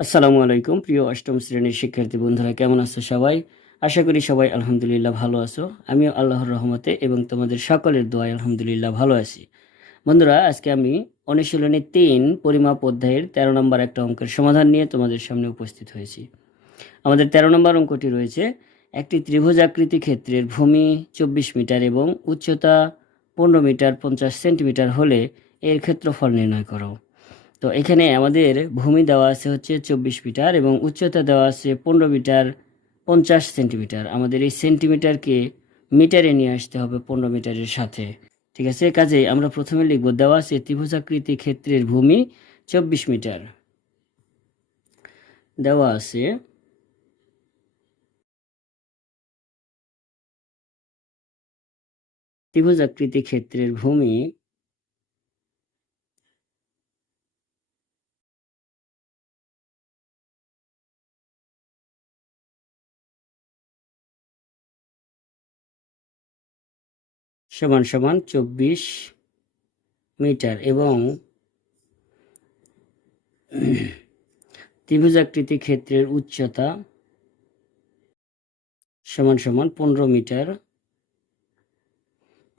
আসসালামু আলাইকুম, প্রিয় অষ্টম শ্রেণির শিক্ষার্থী বন্ধুরা, কেমন আছো সবাই? আশা করি সবাই আলহামদুলিল্লাহ ভালো আছো। আমিও আল্লাহর রহমতে এবং তোমাদের সকলের দোয়ায় আলহামদুলিল্লাহ ভালো আছি। বন্ধুরা, আজকে আমি অনুশীলনী তিন, পরিমাপ অধ্যায়ের তেরো নম্বর একটা অঙ্কের সমাধান নিয়ে তোমাদের সামনে উপস্থিত হয়েছি। আমাদের তেরো নম্বর অঙ্কটি রয়েছে, একটি ত্রিভুজাকৃতি ক্ষেত্রের ভূমি চব্বিশ মিটার এবং উচ্চতা পনেরো মিটার পঞ্চাশ সেন্টিমিটার হলে এর ক্ষেত্রফল নির্ণয় করো। তো এখানে আমাদের ভূমি দেওয়া আছে হচ্ছে চব্বিশ মিটার এবং উচ্চতা দেওয়া আছে পনেরো মিটার পঞ্চাশ সেন্টিমিটার। আমাদের এই সেন্টিমিটারকে মিটারে নিয়ে আসতে হবে পনেরো মিটারের সাথে। ঠিক আছে? কাজে আমরা প্রথমে লিখব, দেওয়া আছে ত্রিভুজাকৃতি ক্ষেত্রের ভূমি চব্বিশ মিটার। দেওয়া আছে ত্রিভুজাকৃতি ক্ষেত্রের ভূমি সমান সমান চব্বিশ মিটার এবং ত্রিভুজাকৃতি ক্ষেত্রের উচ্চতা সমান সমান পনেরো মিটার,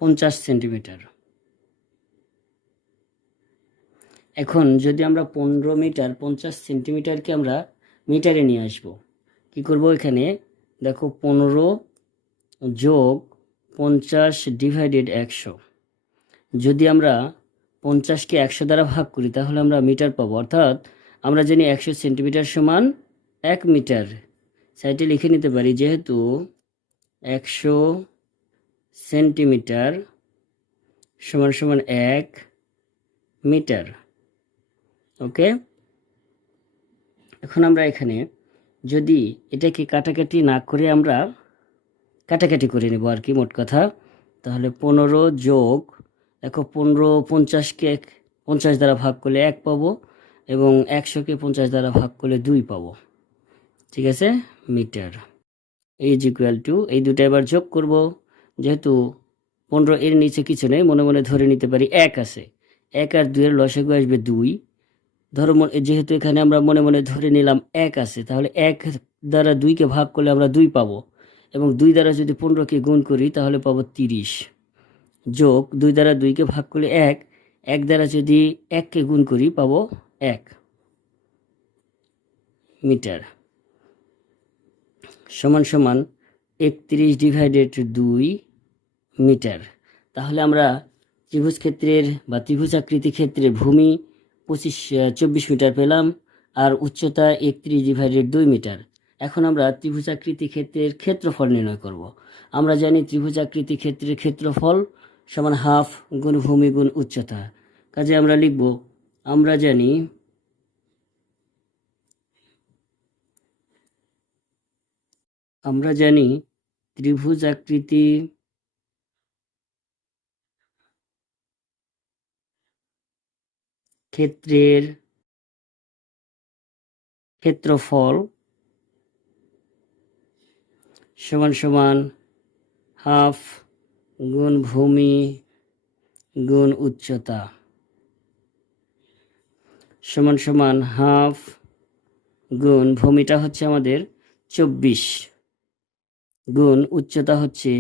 পঞ্চাশ সেন্টিমিটার। এখন যদি আমরা পনেরো মিটার, পঞ্চাশ সেন্টিমিটারকে আমরা মিটারে নিয়ে আসব, কি করব এখানে? দেখো পনেরো যোগ পঞ্চাশ ডিভাইডেড একশো। যদি আমরা পঞ্চাশকে একশো দ্বারা ভাগ করি, তাহলে আমরা মিটার পাবো। অর্থাৎ আমরা জানি একশো সেন্টিমিটার সমান এক মিটার। সাইডে লিখে নিতে পারি, যেহেতু একশো সেন্টিমিটার সমান সমান এক মিটার। ওকে? এখন আমরা এখানে যদি এটাকে কাটাকাটি না করে আমরা কাটাকাটি করে নেব আর কি, মোট কথা। তাহলে পনেরো যোগ, দেখো পনেরো পঞ্চাশকে এক, পঞ্চাশ দ্বারা ভাগ করলে এক পাবো এবং একশোকে পঞ্চাশ দ্বারা ভাগ করলে দুই পাবো। ঠিক আছে? মিটার। ইজ ইকুয়াল টু এই দুটো এবার যোগ করব। যেহেতু পনেরো এর নিচে কিছু নেই, মনে মনে ধরে নিতে পারি এক আছে। এক আর দুইয়ের লসাগু আসবে দুই। ধরো যেহেতু এখানে আমরা মনে মনে ধরে নিলাম এক আছে, তাহলে এক দ্বারা দুইকে ভাগ করলে আমরা দুই পাবো। এবং দুই দ্বারা যদি পনেরোকে গুণ করি, তাহলে পাবো তিরিশ। যোগ দুই দ্বারা দুইকে ভাগ করলে এক। এক দ্বারা যদি এককে গুণ করি, পাবো এক মিটার। সমান সমান একত্রিশ ডিভাইডেড দুই মিটার। তাহলে আমরা ত্রিভুজ ক্ষেত্রের বা ত্রিভুজাকৃতি ক্ষেত্রের ভূমি পঁচিশ, চব্বিশ মিটার পেলাম, আর উচ্চতা একত্রিশ ডিভাইডেড দুই মিটার। এখন আমরা ত্রিভুজাকৃতি ক্ষেত্রের ক্ষেত্রফল নির্ণয় করব। আমরা জানি ত্রিভুজাকৃতি ক্ষেত্রের ক্ষেত্রফল সমান হাফ গুণ ভূমি গুণ উচ্চতা কাজে আমরা লিখব, আমরা জানি আমরা জানি ত্রিভুজাকৃতি ক্ষেত্রের ক্ষেত্রফল সমান সমান হাফ গুণ ভূমি গুণ উচ্চতা। সমান সমান হাফ গুণ ভূমিটা হচ্ছে আমাদের চব্বিশ। গুণ উচ্চতা হচ্ছে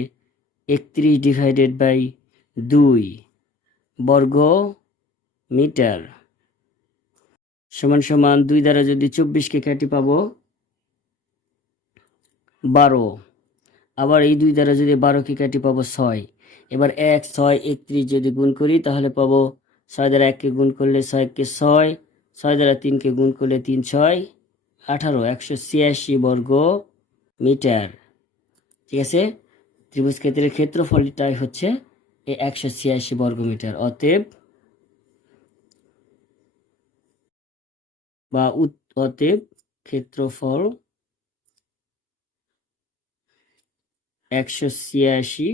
একত্রিশ ডিভাইডেড বাই দুই বর্গ মিটার। সমান সমান দুই দ্বারা যদি চব্বিশকে কাটি পাবো বারো। আবার এই দুই দ্বারা যদি বারোকে কাটি পাবো ছয়। এবার এক, ছয়, একত্রিশ যদি গুণ করি, তাহলে পাবো ছয় দ্বারা এককে গুণ করলে ছয়কে ছয় ছয় দ্বারা তিনকে গুণ করলে তিন ছয়, আঠারো, একশো ছিয়াশি বর্গ মিটার। ঠিক আছে? ত্রিভুজ ক্ষেত্রের ক্ষেত্রফলটাই হচ্ছে এই একশো ছিয়াশি বর্গ মিটার। অতএব বা অতএব ক্ষেত্রফল একশো ছিয়াশি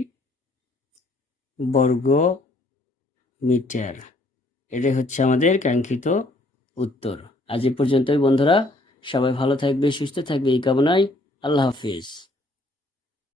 বর্গ মিটার। এটাই হচ্ছে আমাদের কাঙ্ক্ষিত উত্তর। আজ এ পর্যন্তই বন্ধুরা। সবাই ভালো থাকবে, সুস্থ থাকবে, এই কামনায় আল্লাহ হাফিজ।